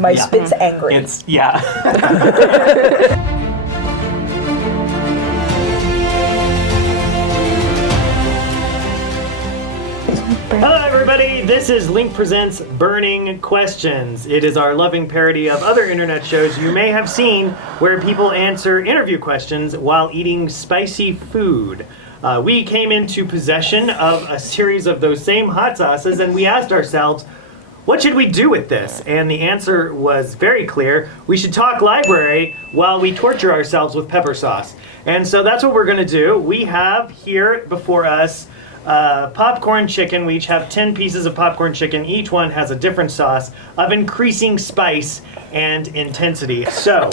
My spit's angry. It's, yeah. Hello everybody, this is Link Presents Burning Questions. It is our loving parody of other internet shows you may have seen where people answer interview questions while eating spicy food. We came into possession of a series of those same hot sauces and we asked ourselves, what should we do with this? And the answer was very clear. We should talk library while we torture ourselves with pepper sauce. And so that's what we're going to do. We have here before us popcorn chicken. We each have 10 pieces of popcorn chicken. Each one has a different sauce of increasing spice and intensity. So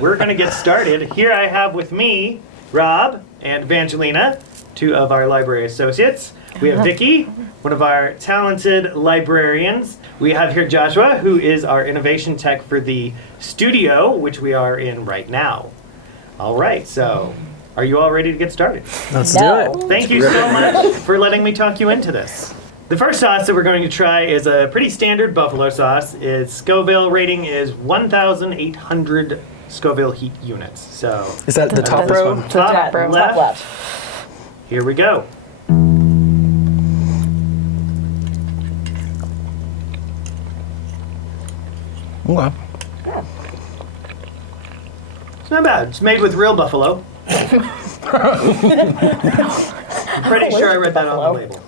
we're going to get started. Here I have with me Rob and Evangelina, two of our library associates. We have Vicky, one of our talented librarians. We have here Joshua, who is our innovation tech for the studio, which we are in right now. All right, so are you all ready to get started? Let's do it. Thank you so much for letting me talk you into this. The first sauce that we're going to try is a pretty standard buffalo sauce. Its Scoville rating is 1,800 Scoville heat units. So Is that the top this row? one. The top row. left. Top left. Here we go. Okay. It's not bad. It's made with real buffalo. I'm pretty sure I read that on the label.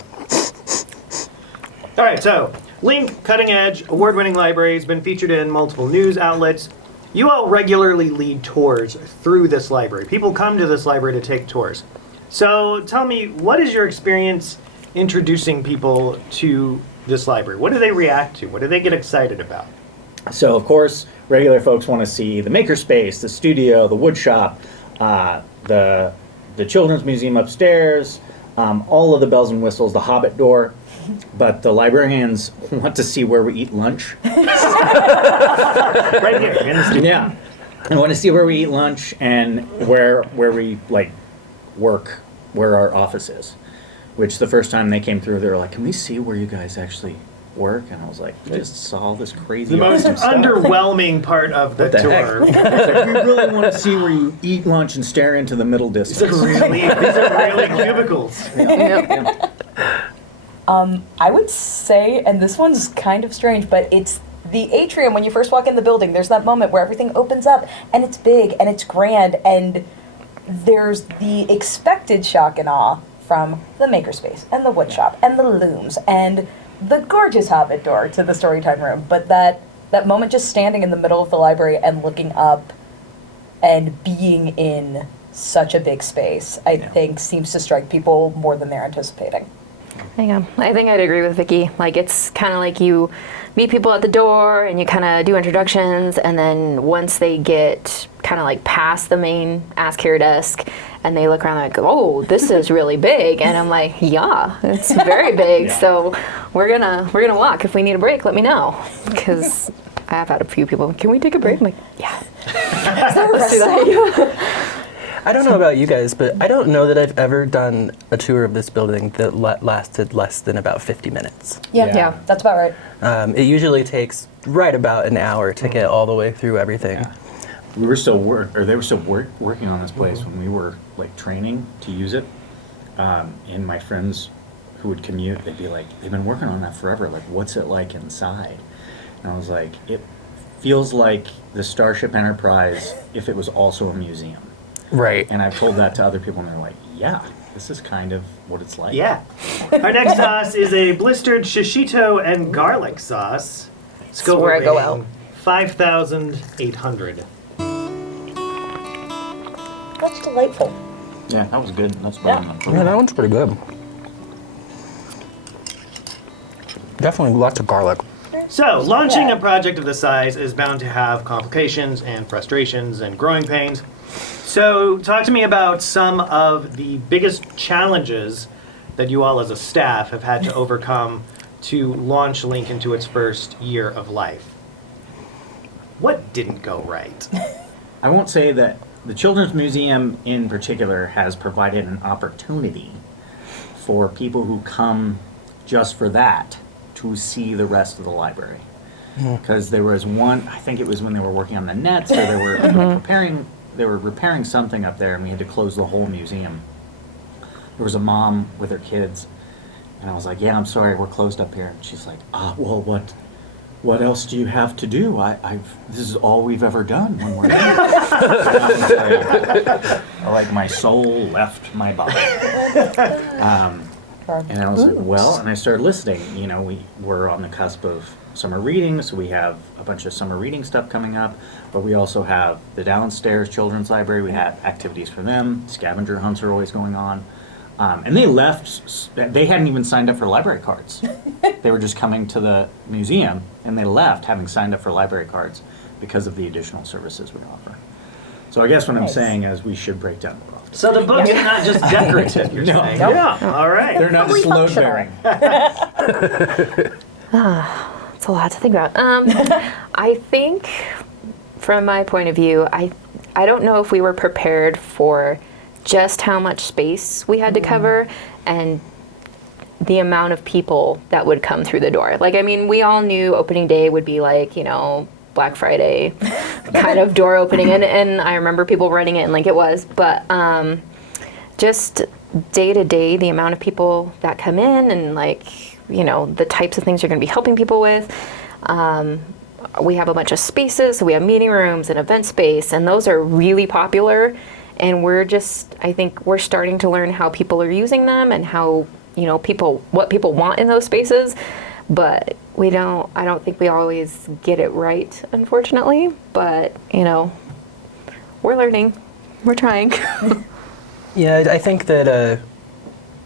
All right, so Link, cutting edge, award-winning library, has been featured in multiple news outlets. You all regularly lead tours through this library. People come to this library to take tours. So tell me, what is your experience introducing people to this library? What do they react to? What do they get excited about? So, of course, regular folks want to see the makerspace, the studio, the wood shop, the children's museum upstairs, all of the bells and whistles, the Hobbit door. But the librarians want to see where we eat lunch. Right here in the studio. Yeah, I want to see where we eat lunch and where we work, where our office is. Which the first time they came through, they were like, "Can we see where you guys actually work?" And I was like, "We just saw all this crazy." The most awesome stuff." underwhelming part of the What the tour. heck? We really want to see where you eat lunch and stare into the middle These distance. are really cubicles. Yeah. I would say, and this one's kind of strange, but it's the atrium when you first walk in the building. There's that moment where everything opens up and it's big and it's grand and there's the expected shock and awe from the makerspace and the wood shop and the looms and the gorgeous Hobbit door to the storytime room. But that moment just standing in the middle of the library and looking up and being in such a big space, I think seems to strike people more than they're anticipating. Yeah, I think I'd agree with Vicky. Like, it's kind of like you meet people at the door and you kind of do introductions, and then once they get kind of like past the main Ask Here desk and they look around, they're like, "Oh, this is really big," and I'm like, "Yeah, it's very big." Yeah. So we're gonna walk. If we need a break, let me know, because I've had a few people. Can we take a break? I'm like, yeah. Let's do that. I don't know about you guys, but I don't know that I've ever done a tour of this building that lasted less than about 50 minutes. Yeah, that's about right. It usually takes right about an hour to get all the way through everything. Yeah. We were still they were still working on this place when we were like training to use it. And my friends who would commute, they'd be like, "They've been working on that forever. Like, what's it like inside?" And I was like, "It feels like the Starship Enterprise if it was also a museum." Right. And I've told that to other people, and they're like, "Yeah, this is kind of what it's like." Yeah. Our next sauce is a blistered shishito and garlic sauce. Scoville where I go rating out. 5,800. That's delightful. Yeah, that was good. That's better than Yeah, that one's pretty good. Definitely lots of garlic. So, launching Yeah. a project of this size is bound to have complications and frustrations and growing pains. So, talk to me about some of the biggest challenges that you all as a staff have had to overcome to launch Link into its first year of life. What didn't go right? I won't say that the Children's Museum in particular has provided an opportunity for people who come just for that to see the rest of the library. because there was one. I think it was when they were working on the nets, or they were repairing something up there, and we had to close the whole museum. There was a mom with her kids, and I was like, "Yeah, I'm sorry, we're closed up here." And she's like, well, what else do you have to do? This is all we've ever done when we're here." Like my soul left my body. And I was like, well, and I started listening. You know, we're on the cusp of summer reading, so we have a bunch of summer reading stuff coming up, but we also have the downstairs children's library. We had activities for them. Scavenger hunts are always going on. And they left, they hadn't even signed up for library cards. They were just coming to the museum, and they left having signed up for library cards because of the additional services we offer. So I guess what I'm Nice. saying is we should break down more often. So the books are not just decorative, you're No. saying? Nope. Yeah, all right. They're not just load bearing. It's a lot to think about. I think, from my point of view, I don't know if we were prepared for just how much space we had to cover and the amount of people that would come through the door. Like, I mean, we all knew opening day would be like, you know, Black Friday kind of door opening, and I remember people running it like it was, but just day to day, the amount of people that come in and, like, you know, the types of things you're going to be helping people with. We have a bunch of spaces, so we have meeting rooms and event space, and those are really popular. And I think we're starting to learn how people are using them and how, you know, what people want in those spaces. But I don't think we always get it right, unfortunately. But, you know, we're learning. We're trying. Yeah, I think that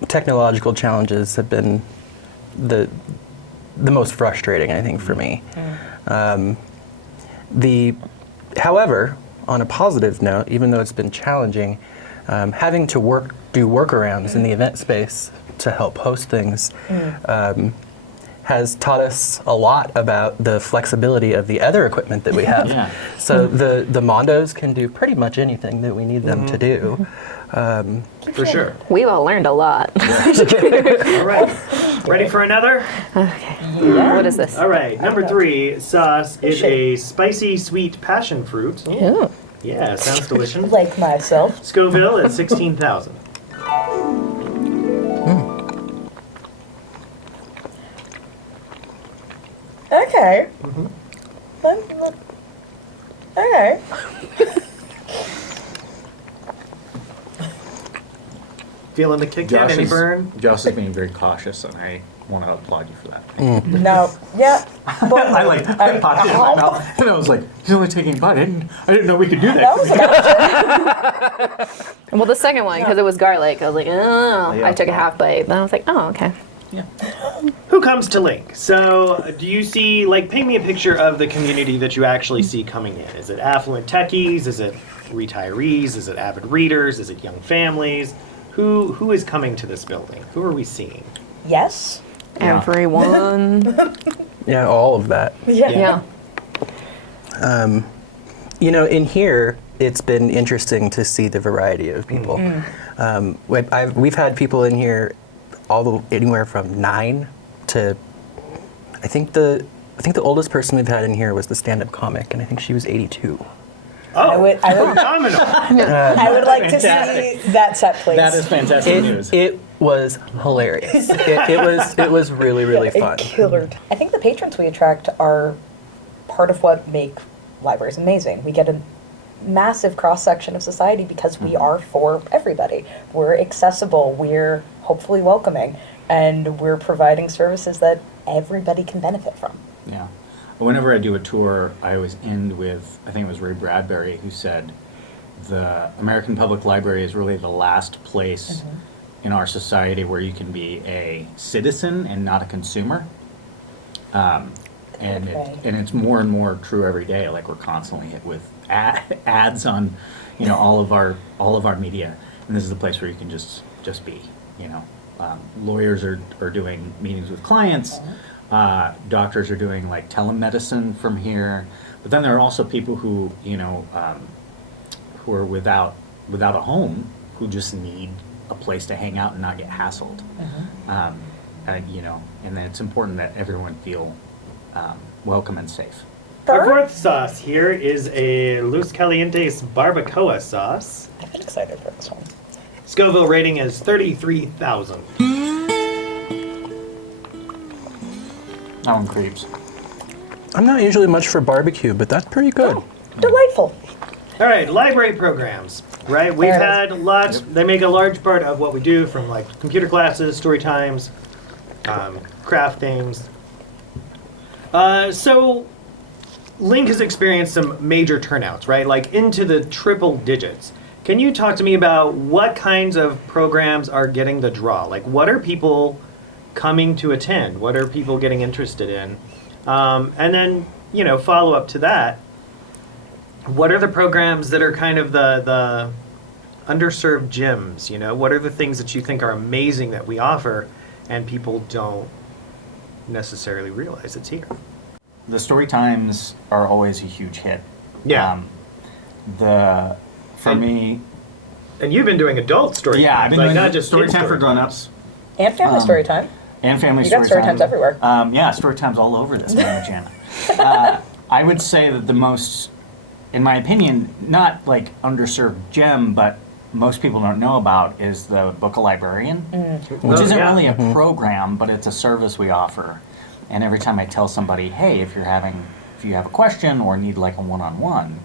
technological challenges have been the most frustrating, I think, for me. However, on a positive note, even though it's been challenging, having to do workarounds in the event space to help host things has taught us a lot about the flexibility of the other equipment that we have. Yeah. So the Mondos can do pretty much anything that we need them to do. For sure. We've all learned a lot. All right. Ready for another? What is this? All right. Number 3 sauce is a spicy sweet passion fruit. Ooh. Yeah, sounds delicious. Like myself. Scoville at 16,000. Okay. Okay. Feeling the kick in? Any burn? Josh is being very cautious, and I want to applaud you for that. No. Yeah. But I popped it in my mouth, and I was like, he's only taking a bite. I didn't know we could do that. That was about Well, the second one, because it was garlic, I was like, oh. Yeah. I took a half bite. Then I was like, oh, okay. Who comes to Link? So, do you see, like, paint me a picture of the community that you actually see coming in. Is it affluent techies? Is it retirees? Is it avid readers? Is it young families? Who is coming to this building? Who are we seeing? Yes. Yeah. Everyone. Yeah, all of that. Yeah. Yeah. You know, in here, it's been interesting to see the variety of people. We've had people in here anywhere from 9 to, I think the oldest person we've had in here was the stand-up comic, and I think she was 82. Oh, I would phenomenal. I would like to Fantastic. see that set, please. That is fantastic news. It was hilarious. it was really, really fun. It killered. I think the patrons we attract are part of what make libraries amazing. We get a massive cross-section of society because we are for everybody. We're accessible, we're hopefully welcoming, and we're providing services that everybody can benefit from. Yeah. Whenever I do a tour, I always end with, I think it was Ray Bradbury who said, the American Public Library is really the last place in our society where you can be a citizen and not a consumer. And Okay. it's more and more true every day. Like, we're constantly hit with ads on, you know, all of our media, and this is the place where you can just be. You know, lawyers are doing meetings with clients. Doctors are doing like telemedicine from here, but then there are also people who, you know, who are without a home, who just need a place to hang out and not get hassled. You know, and then it's important that everyone feel welcome and safe. Our Burr? fourth sauce here is a Los Calientes barbacoa sauce. I've been excited for this one. Scoville rating is 33,000. That one creeps. I'm not usually much for barbecue, but that's pretty good. Delightful. All right, library programs, right? We've There it had lots, they make a large part of what we do, from like computer classes, story times, craft things. So Link has experienced some major turnouts, right? Like into the triple digits. Can you talk to me about what kinds of programs are getting the draw? Like, what are people coming to attend? What are people getting interested in? And then, follow up to that, what are the programs that are kind of the underserved gems? What are the things that you think are amazing that we offer and people don't necessarily realize it's here? The story times are always a huge hit. Yeah. For And- me, And you've been doing adult story yeah, I've times, been like doing not just story kids time for grown-ups And family story time. and family You got story times everywhere. Yeah, story times all over this Mama Jam. I would say that the most, in my opinion, not like underserved gem, but most people don't know about is the Book a Librarian, which Oh, isn't yeah. really a program, but it's a service we offer. And every time I tell somebody, hey, if you have a question or need like a one-on-one,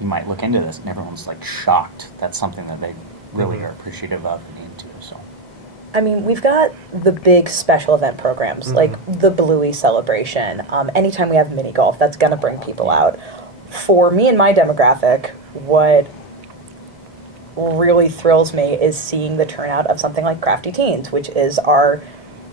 you might look into this, and everyone's like shocked. That's something that they really are appreciative of and into. So. I mean, we've got the big special event programs, like the Bluey celebration. Anytime we have mini golf, that's going to bring people out. For me and my demographic, what really thrills me is seeing the turnout of something like Crafty Teens, which is our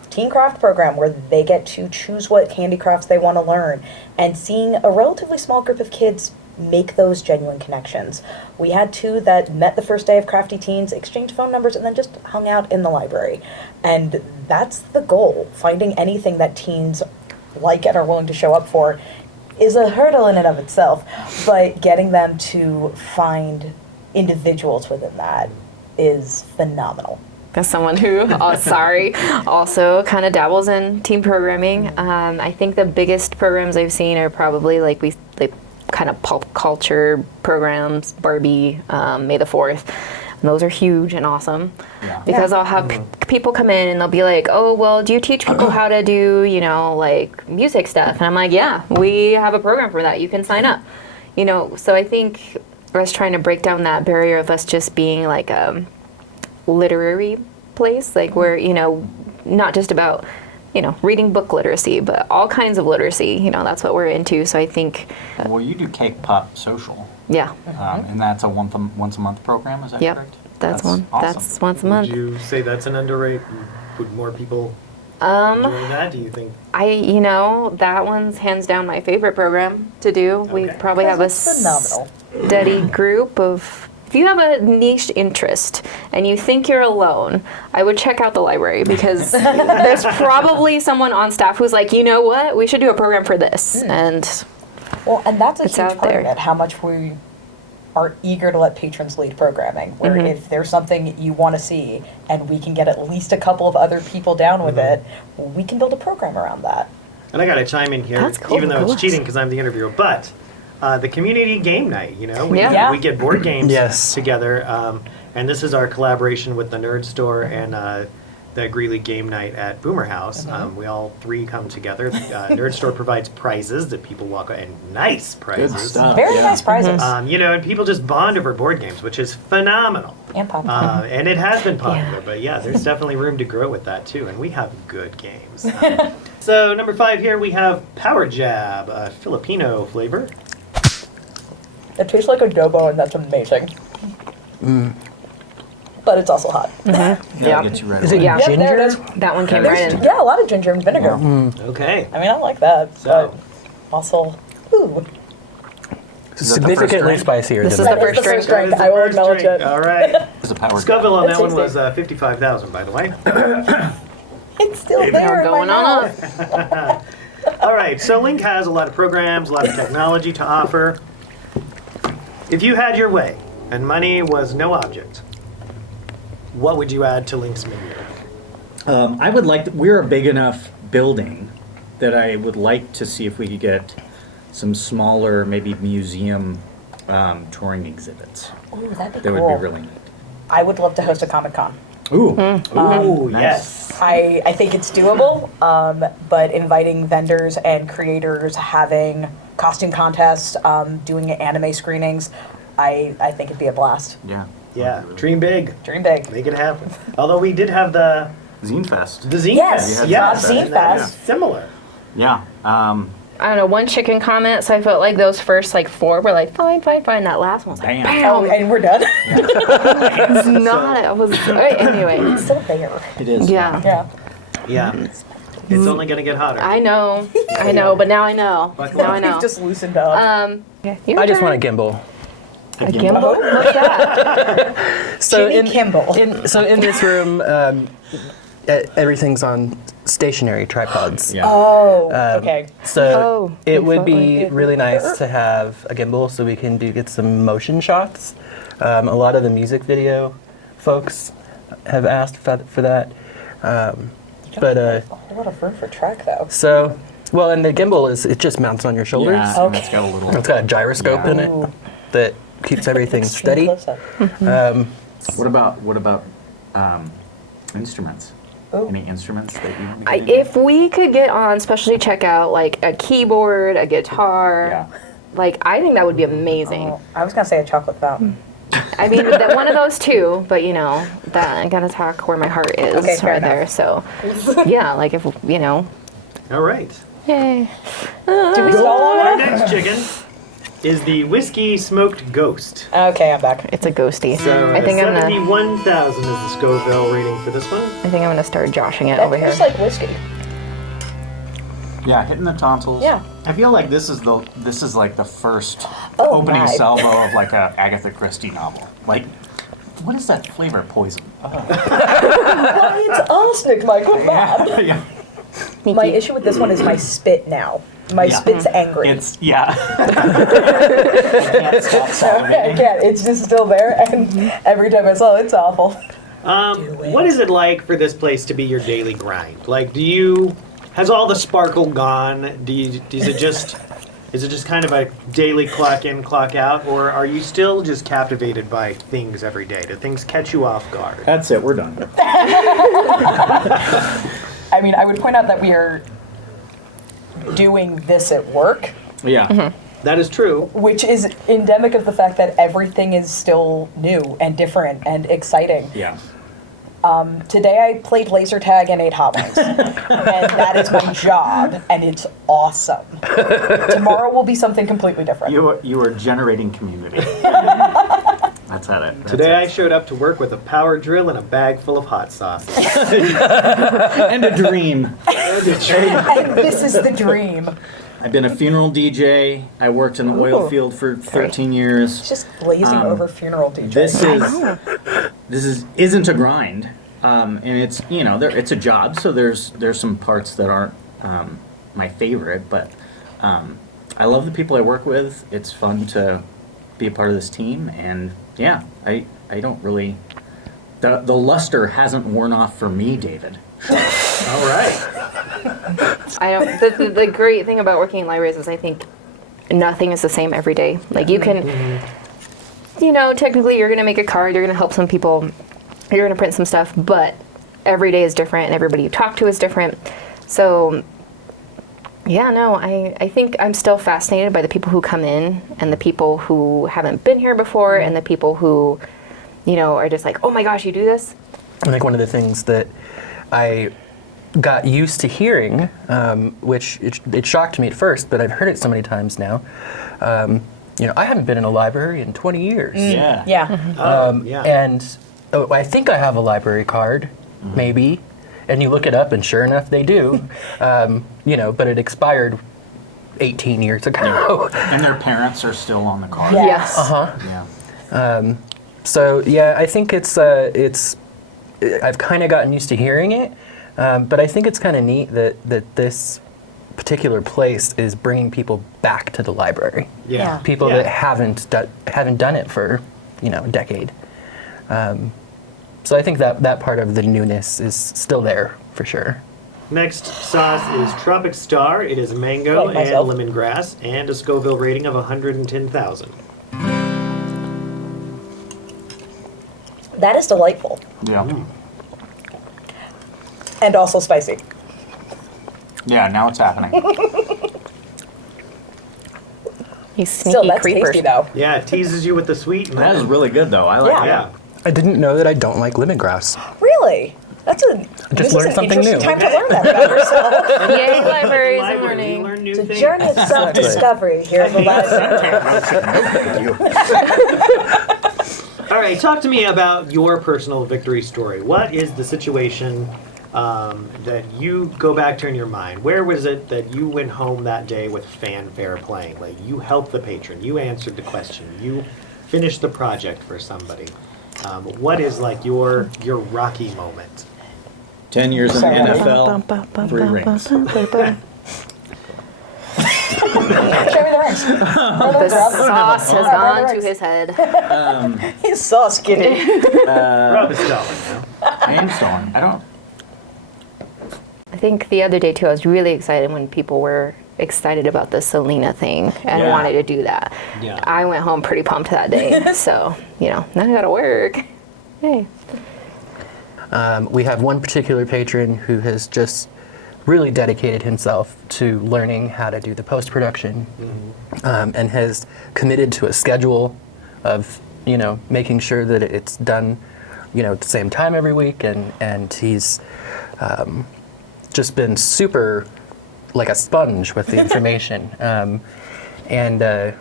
teen craft program where they get to choose what handicrafts they want to learn, and seeing a relatively small group of kids make those genuine connections. We had two that met the first day of Crafty Teens, exchanged phone numbers, and then just hung out in the library. And that's the goal. Finding anything that teens like and are willing to show up for is a hurdle in and of itself, but getting them to find individuals within that is phenomenal. As someone who, also kind of dabbles in team programming, I think the biggest programs I've seen are probably like kind of pop culture programs, Barbie, May the 4th. And those are huge and awesome Yeah. because I'll have people come in and they'll be like, oh, well, do you teach people how to do, like music stuff? And I'm like, yeah, we have a program for that. You can sign up. So I think I was trying to break down that barrier of us just being like a literary place, like where, not just about, reading book literacy, but all kinds of literacy, that's what we're into. So I think, Well, you do Cake Pop Social, yeah, and that's a once a month program. Is that yep, correct? that's one. Awesome. That's once a Would month. you say that's an underrated? Would more people enjoy that? Do you think? That one's hands down my favorite program to do. We Okay. probably have a It's phenomenal. steady group of. If you have a niche interest and you think you're alone, I would check out the library because there's probably someone on staff who's like, you know what, we should do a program for this. And Well, and that's a It's huge out part of there. it, how much we are eager to let patrons lead programming, where if there's something you want to see and we can get at least a couple of other people down with it, we can build a program around that. And I got to chime in here, That's cool, even though cool. it's cheating because I'm the interviewer. But the community game night, Yeah. we get board games Yes. together, and this is our collaboration with the Nerd Store and the Greeley Game Night at Boomer House. We all three come together. Nerd Store provides prizes that people walk and nice prizes. Good stuff. Very yeah. nice prizes. And people just bond over board games, which is phenomenal. And popcorn. And it has been popular, but yeah, there's definitely room to grow with that too, and we have good games. So number 5 here, we have Power Jab, a Filipino flavor. It tastes like adobo, and that's amazing. But it's also hot. yeah, Get you right Is away. it Yeah. Yep, there it ginger? is. that one came right in. Yeah, a lot of ginger and vinegar. Okay. I mean, I like that, So- but also, ooh. Significantly drink? spicier This than is that. the That is first the drink. first drink. That is the I will first acknowledge drink. it. All right. It's a power. Scoville on that It's one tasty. was 55,000, by the way. It's still Maybe there We're in my going on mouth. up. All right, so Link has a lot of programs, a lot of technology to offer. If you had your way and money was no object, what would you add to Link's menu? I would like. We're a big enough building that I would like to see if we could get some smaller, maybe museum touring exhibits. Ooh, that'd be That cool. would be really neat. I would love to host a Comic-Con. Ooh. Ooh, nice. yes. I think it's doable, but inviting vendors and creators, having costume contests, doing anime screenings, I think it'd be a blast. Yeah. Yeah, dream big, Dream big. make it happen. Although we did have the Zine Fest. Zine Yes, Fest. you had Bob that. Zine and that was Fest. similar. Yeah. I don't know, one chicken comment, so I felt like those first like 4 were like fine. That last one was like Bam. Oh, and we're done. it's not. It was anyway. It's still there. It is. Yeah, Yeah. Yeah. It's only gonna get hotter. I know, but now I know. Now I know. We've just loosened up. Your I just turn. want a gimbal. A gimbal. What's that? So Jimmy Kimball. in this room, everything's on stationary tripods. Yeah. Oh, okay. So Oh, it we would felt be like it. really nice to have a gimbal so we can get some motion shots. A lot of the music video folks have asked for that. But A whole lot of room for track, though. so, well, and the gimbal it just mounts on your shoulders. Yeah, and Okay. it's got a little. It's got a gyroscope in it Ooh. that keeps everything Extreme steady. close-up. What about instruments? Ooh. Any instruments that you? If we could get on specialty checkout like a keyboard, a guitar, Yeah. like I think that would be amazing. Oh, I was gonna say a chocolate fountain. I mean, one of those two, but you know, that I gotta talk where my heart is Okay, fair right there. enough. So, yeah, like if you know, All right. yay. Do we stall long Our enough? next chicken is the whiskey smoked ghost. Okay, I'm back. It's a ghosty. So I think I'm gonna. 71,000 is the Scoville rating for this one. I think I'm gonna start joshing it That over here. tastes like whiskey. Yeah, hitting the tonsils. Yeah. I feel like this is like the first Oh, opening my. salvo of like a Agatha Christie novel. Like, what is that flavor? Poison. Why, it's arsenic, Michael. Bad. yeah. My issue with this one is my spit now. My Yeah. spit's angry. It's yeah. I can't stop salivating. Yeah, it's just still there, and every time I saw it, it's awful. What is it like for this place to be your daily grind? Like, has all the sparkle gone? Is it just kind of a daily clock in, clock out, or are you still just captivated by things every day? Do things catch you off guard? That's it. We're done. I mean, I would point out that we are doing this at work, Yeah. That is true. which is endemic of the fact that everything is still new and different and exciting. Yeah. Today I played laser tag and ate hot wings, and that is my job, and it's awesome. Tomorrow will be something completely different. You are generating community. That's at it. That's Today I it. showed up to work with a power drill and a bag full of hot sauce. and a dream. And this is the dream. I've been a funeral DJ. I worked in the oil Ooh. field for 13 years. It's just glazing over funeral DJ. This isn't a grind, and it's it's a job. So there's some parts that aren't my favorite, but I love the people I work with. It's fun to be a part of this team, and yeah, I don't really the luster hasn't worn off for me, David. All right. I don't. The great thing about working in libraries is I think nothing is the same every day. Like you can, technically you're gonna make a card, you're gonna help some people, you're gonna print some stuff, but every day is different and everybody you talk to is different. So yeah, no, I think I'm still fascinated by the people who come in and the people who haven't been here before and the people who, are just like, oh my gosh, you do this? I think one of the things that I got used to hearing, which it shocked me at first, but I've heard it so many times now. I haven't been in a library in 20 years. Yeah. Yeah. Yeah. And I think I have a library card, maybe. And you look it up, and sure enough, they do. But it expired 18 years ago. And their parents are still on the card. Yes. Yeah. So yeah, I think it's I've kind of gotten used to hearing it, but I think it's kind of neat that this particular place is bringing people back to the library. Yeah. People Yeah. that haven't done it for a decade. So I think that part of the newness is still there for sure. Next sauce is Tropic Star. It is mango Like myself. and lemongrass, and a Scoville rating of 110,000. That is delightful Yeah. and also spicy. Yeah, now it's happening. You sneaky Still, that's creepers. tasty though. Yeah, it teases you with the sweet. And That is really good, though. I like Yeah. it. Yeah. I didn't know that I don't like lemongrass. Really? This Just is learned an something interesting new. time to learn that about yourself. Yay, libraries and Library, you learning. learn new It's a things. journey of self-discovery here at the library. All right, talk to me about your personal victory story. What is the situation that you go back to in your mind? Where was it that you went home that day with fanfare playing? Like you helped the patron, you answered the question, you finished the project for somebody. What is like your Rocky moment? 10 years in the Sorry. NFL, 3 rings. Show me the rings. The sauce has gone to his head. He's so skinny. Rob is stalling now. I am stalling. I don't. I think the other day too, I was really excited when people were excited about the Selena thing and Yeah. wanted to do that. Yeah. I went home pretty pumped that day. So, now I gotta work. Hey. We have one particular patron who has just really dedicated himself to learning how to do the post-production and has committed to a schedule of, making sure that it's done, at the same time every week. And he's just been super like a sponge with the information. So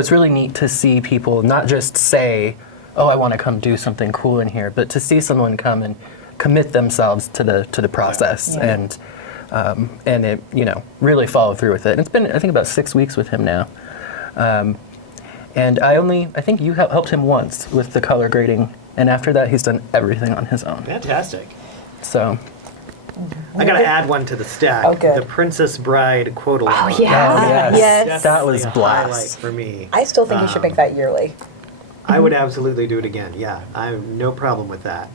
it's really neat to see people not just say, oh, I want to come do something cool in here, but to see someone come and commit themselves to the process and it, really follow through with it. And it's been, I think, about 6 weeks with him now. And I think you helped him once with the color grading, and after that he's done everything on his own. Fantastic. So, I gotta add one to the stack. Oh, good. The Princess Bride quote along. Oh, yeah. yes. Yes. That was Definitely a highlight blast. for me. I still think you should make that yearly. I would absolutely do it again. Yeah, I have no problem with that.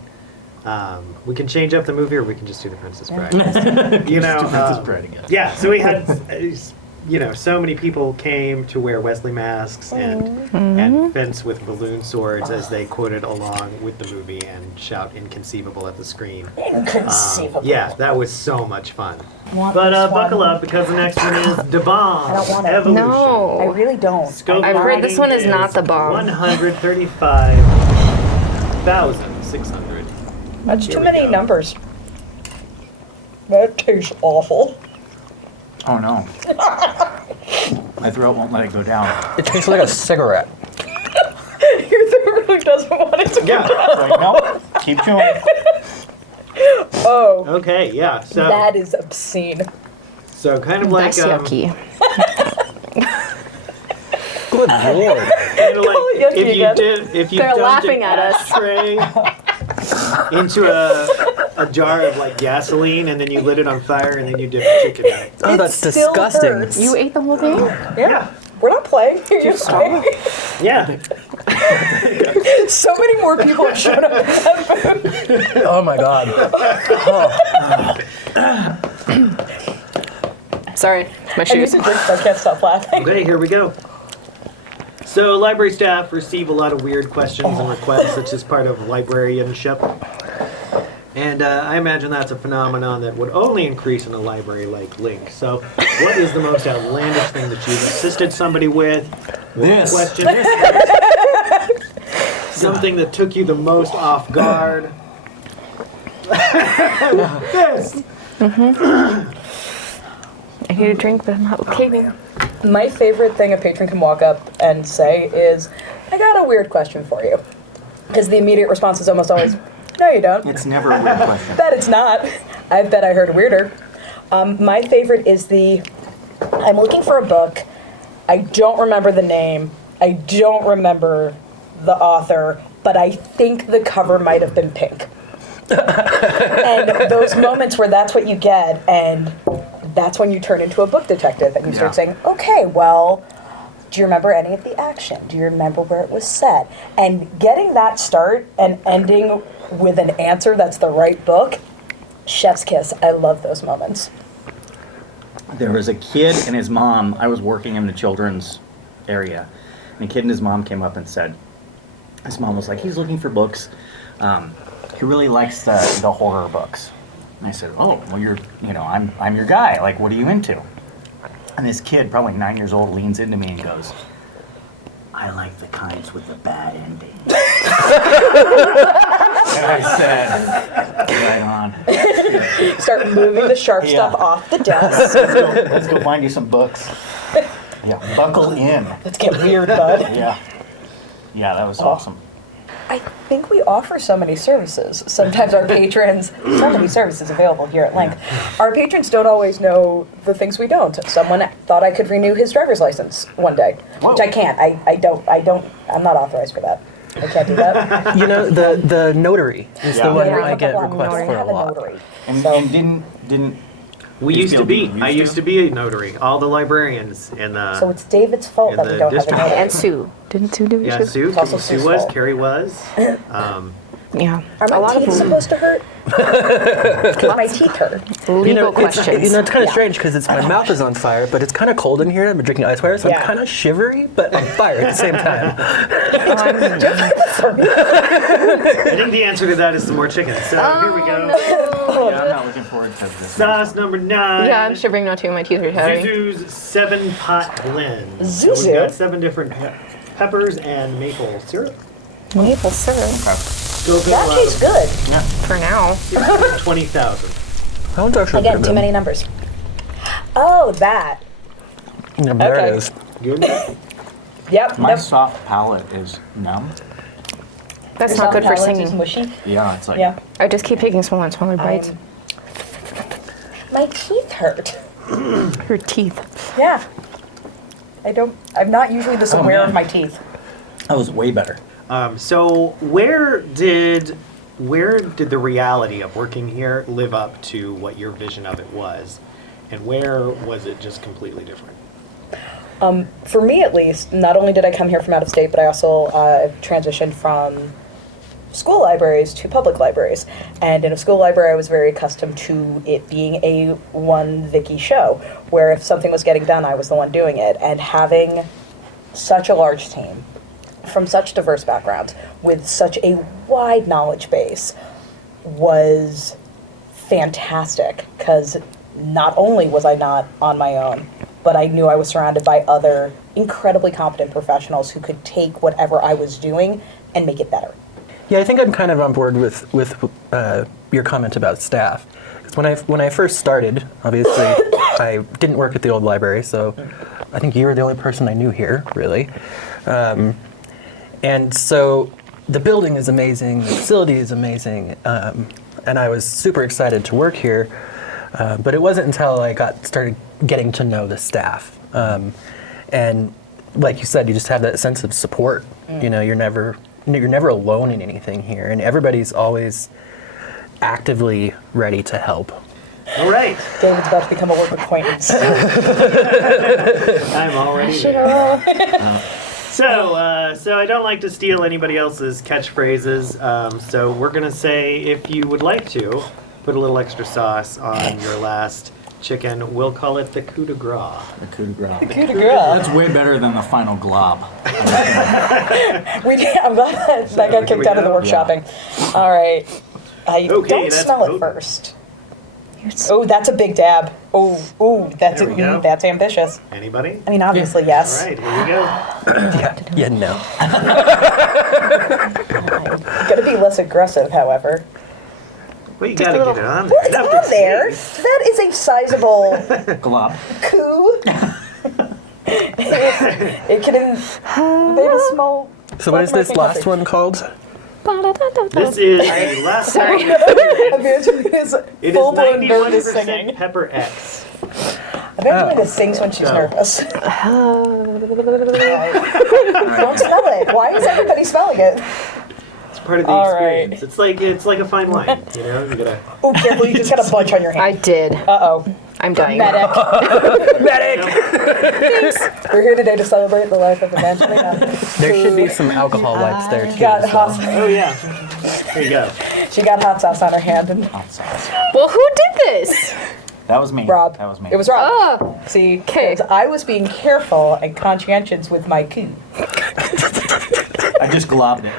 We can change up the movie, or we can just do the Princess Bride. Princess Bride again. Yeah. So we had, so many people came to wear Wesley masks and fence with balloon swords as they quoted along with the movie and shout "inconceivable" at the screen. Inconceivable. Yeah, that was so much fun. Want But this buckle one? up because the next one is the bomb. I don't want it. Evolution. No. I really don't. Scope I've heard this one rating is not the bomb. 135,600. That's Here too we many go. numbers. That tastes awful. Oh, no. My throat won't let it go down. It tastes like a cigarette. Your throat really doesn't want it to Yeah. Like, no, keep chewing. Oh, Okay. Yeah. So that is obscene. so kind of like That's yucky. Good lord. kind of like yucky if you again. if you They're dumped laughing an at us. ashtray into a jar of like gasoline and then you lit it on fire and then you dipped chicken in it. Oh, It that's still disgusting. hurts. You ate the whole thing? Yeah. We're not playing. You're playing. Yeah. So many more people have shown up. Oh my god. Sorry, my I shoes. used to drink, but I can't stop laughing. Okay, here we go. So library staff receive a lot of weird questions and requests, such as part of librarianship. And I imagine that's a phenomenon that would only increase in a library like Link. So what is the most outlandish thing that you've assisted somebody with? This. Question. Something that took you the most off guard. This. I need a drink, but I'm not okay now. My favorite thing a patron can walk up and say is, I got a weird question for you. Because the immediate response is almost always, no you don't. It's never a weird question. Bet it's not. I bet I heard weirder. My favorite is I'm looking for a book. I don't remember the name. I don't remember the author, but I think the cover might have been pink. And those moments where that's what you get, and that's when you turn into a book detective and you start Yeah. saying, okay, well, do you remember any of the action? Do you remember where it was set? And getting that start and ending with an answer that's the right book Chef's kiss. I love those moments. There was a kid and his mom. I was working in the children's area, and a kid and his mom came up and said, his mom was like, he's looking for books. He really likes the horror books. And I said, oh, well, I'm your guy. Like, what are you into? And this kid, probably 9 years old, leans into me and goes, I like the kinds with the bad ending. And I said, right on. Start moving the sharp Yeah. stuff off the desk. Let's go find you some books. Yeah, buckle in. Let's get weird, bud. Yeah. Yeah, that was awesome. I think we offer so many services. Sometimes our patrons, so many services available here at Link. Our patrons don't always know the things we don't. Someone thought I could renew his driver's license one day, Whoa. which I can't. I'm not authorized for that. I can't do that. You know, the notary is Yeah. the one Yeah, I get have a requests notary. for Have a lot. notary. And, So- and didn't We You used to feel be. you used I used to? to be a notary. All the librarians in the. So it's David's fault in that we the don't have a district. notary. And Sue. Didn't Sue do it? yeah, too? Sue. It's also Sue Sue's was. fault. Carrie was. Yeah. Are a lot my of teeth them. supposed to hurt? Because my teeth hurt. Legal questions. It's kind of Yeah. strange because my mouth is on fire, but it's kind of cold in here. I've been drinking ice water, so Yeah. I'm kind of shivery, but on fire at the same time. I think the answer to that is some more chicken. So here we go. Yeah, I'm not looking forward to this. Sauce number 9. Yeah, I'm shivering now too. My teeth are chattering. Zuzu's 7-pot blend. So Zuzu? we've got 7 different peppers and maple syrup. Maple syrup. That tastes good. For now. 20,000. That one's actually Again, pretty too good. many numbers. Oh, that. Yeah, there Okay. it is. Good. Yep. My yep. soft palate is numb. That's Your not good for soft palate is singing. mushy. Yeah, it's like Yeah. I just keep taking smaller and smaller bites. My teeth hurt. Your teeth. Yeah. I'm not usually this aware man. of my teeth. that was way better. So where did the reality of working here live up to what your vision of it was, and where was it just completely different? For me, at least, not only did I come here from out of state, but I also transitioned from school libraries to public libraries. And in a school library, I was very accustomed to it being a one Vicky show, where if something was getting done, I was the one doing it. And having such a large team from such diverse backgrounds with such a wide knowledge base was fantastic, because not only was I not on my own, but I knew I was surrounded by other incredibly competent professionals who could take whatever I was doing and make it better. Yeah, I think I'm kind of on board with your comment about staff. 'Cause when I first started, obviously, I didn't work at the old library, so I think you were the only person I knew here, really. And so the building is amazing, the facility is amazing, and I was super excited to work here. But it wasn't until I started getting to know the staff, and like you said, you just have that sense of support. You know, you're never alone in anything here, and everybody's always actively ready to help. All right, David's about to become a work acquaintance. I'm already there. So I don't like to steal anybody else's catchphrases. So we're gonna say, if you would like to put a little extra sauce on your last chicken, we'll call it the coup de grace. The coup de grace. Coup de grace. That's way better than the final glob. I'm glad that got here kicked we out of the go. workshopping. All right. Okay, Don't that's smell it potent. first. Oh, that's a big dab. Oh, that's There we go. that's ambitious. Anybody? I mean, obviously, All yes. right, here we go. Yeah, no. Gotta be less aggressive, however. Well, you Just a gotta little- get it on Well, there. it's Enough on to there. taste. That is a sizable Glob. coup. It can invade a small. So what is this Black last market one called? This is the last one. country. Evangeline is It is full-blown nervous 91% singing. Pepper X. Evangeline just sings when she's So. nervous. Don't smell it. Why is everybody smelling it? It's part of the All right. experience. It's like a fine wine, you know. You gotta. Oh, careful! You just got a bunch on your I hand. did. Uh-oh. I'm dying. Medic. Medic! We're here today to celebrate the life of Evangelina. There should be some alcohol wipes there too. Got as well. Oh yeah. There you go. She got hot sauce on her hand, and Hot sauce. Well, Well, who did this? That was me. Rob. That was me. It was Rob. Oh, See, 'Kay. 'cause I was being careful and conscientious with my coup. I just globbed it.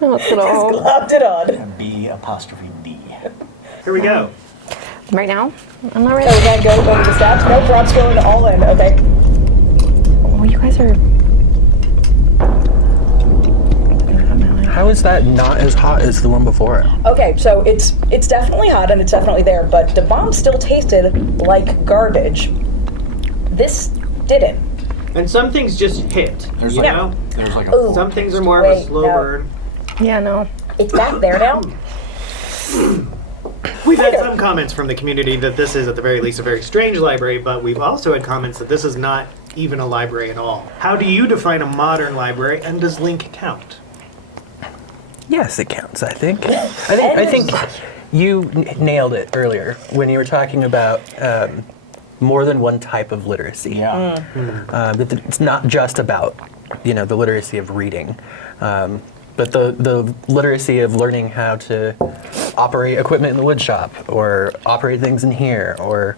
what's it all? Globbed it on. B''D. Here we go. Right now? I'm not So ready. we're gonna go over the stats. Nope, Rob's going all in. Okay. Oh, you guys are. How is that not as hot as the one before it? Okay, so it's definitely hot and it's definitely there, but the bomb still tasted like garbage. This didn't. And some things just hit. There's You like, know? there's like Ooh. a. Some things are more of a Wait, slow no. burn. Yeah, no. It's back there now. We've had some comments from the community that this is, at the very least, a very strange library, but we've also had comments that this is not even a library at all. How do you define a modern library, and does Link count? Yes, it counts. I think. I think you nailed it earlier when you were talking about more than one type of literacy. Yeah. That it's not just about the literacy of reading, but the literacy of learning how to operate equipment in the wood shop or operate things in here, or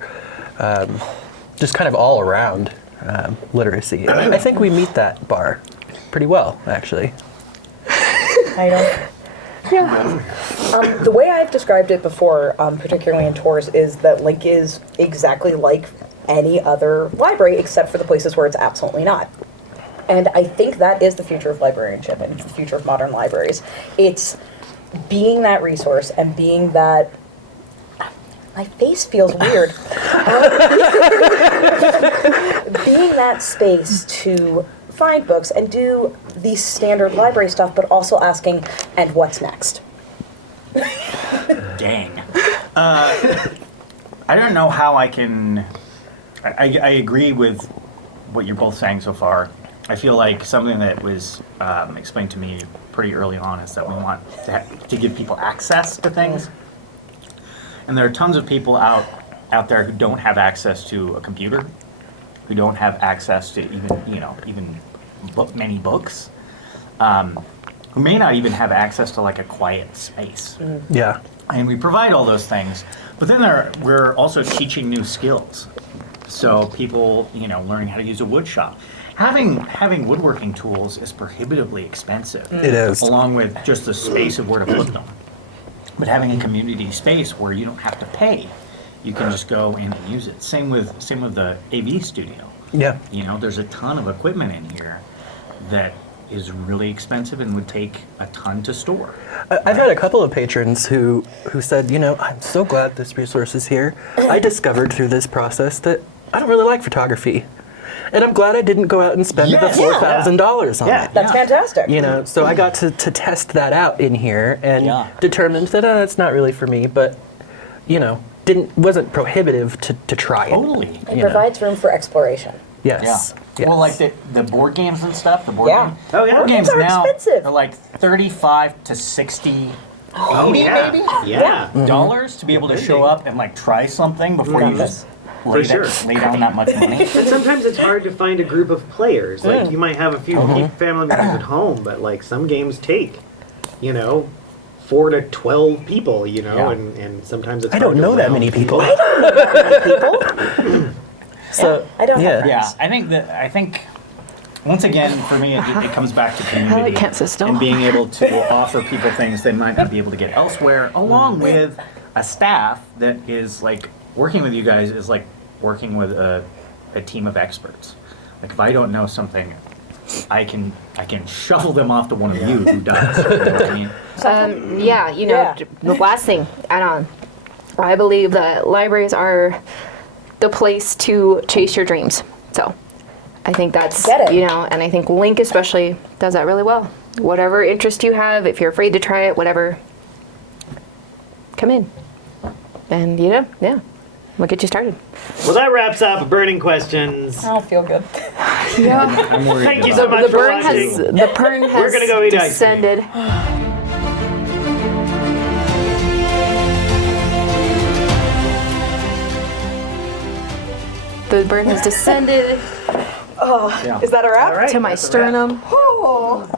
just kind of all around literacy. And I think we meet that bar pretty well, actually. I know. Yeah. The way I've described it before, particularly in tours, is that Link is exactly like any other library, except for the places where it's absolutely not. And I think that is the future of librarianship and the future of modern libraries. It's being that resource and being that. My face feels weird. Being that space to find books and do the standard library stuff, but also asking, and what's next? Dang. I don't know how I can. I agree with what you're both saying so far. I feel like something that was explained to me pretty early on is that we want to give people access to things. And there are tons of people out there who don't have access to a computer, who don't have access to even many books, who may not even have access to like a quiet space. Yeah. And we provide all those things, but then we're also teaching new skills. So people, learning how to use a wood shop. Having woodworking tools is prohibitively expensive. It is. Along with just the space of where to put them. But having a community space where you don't have to pay, you can just go in and use it. Same with the AV studio. Yeah. There's a ton of equipment in here that is really expensive and would take a ton to store. I've had a couple of patrons who said, I'm so glad this resource is here. I discovered through this process that I don't really like photography. And I'm glad I didn't go out and spend the $4,000 on it. That's fantastic. So I got to test that out in here and determined that it's not really for me, but wasn't prohibitive to try it. Totally. It provides room for exploration. Yes. Yeah. Yes. Well, like the board games and stuff. The board Yeah. games. Oh, yeah. Board games Board games are now expensive. are like 35 to 60, Oh, 80 yeah. maybe Yeah. dollars to be able to show up and like try something before you just lay sure. down that much money. And sometimes it's hard to find a group of players. Like, you might have a few family members at home, but like some games take, 4 to 12 people, Yeah. and sometimes it's I hard don't to know that allow many people. People? So I don't have Yeah, I think once again for me it comes back to community can't sit still. and being able to offer people things they might not be able to get elsewhere, along with a staff that is like working with you guys is like working with a team of experts. Like if I don't know something, I can shuffle them off to one of you who does. You know what I mean? Yeah. The last thing, add on. I believe that libraries are the place to chase your dreams. So I think that's, Get it. and I think Link especially does that really well. Whatever interest you have, if you're afraid to try it, whatever, come in. And, we'll get you started. Well, that wraps up Burning Questions. I don't feel good. I'm worried Thank you about so much The for burn watching. has We're gonna go eat ice cream. descended. The burn has descended Yeah. Is that a wrap? All right, to my that's a wrap. sternum. Oh.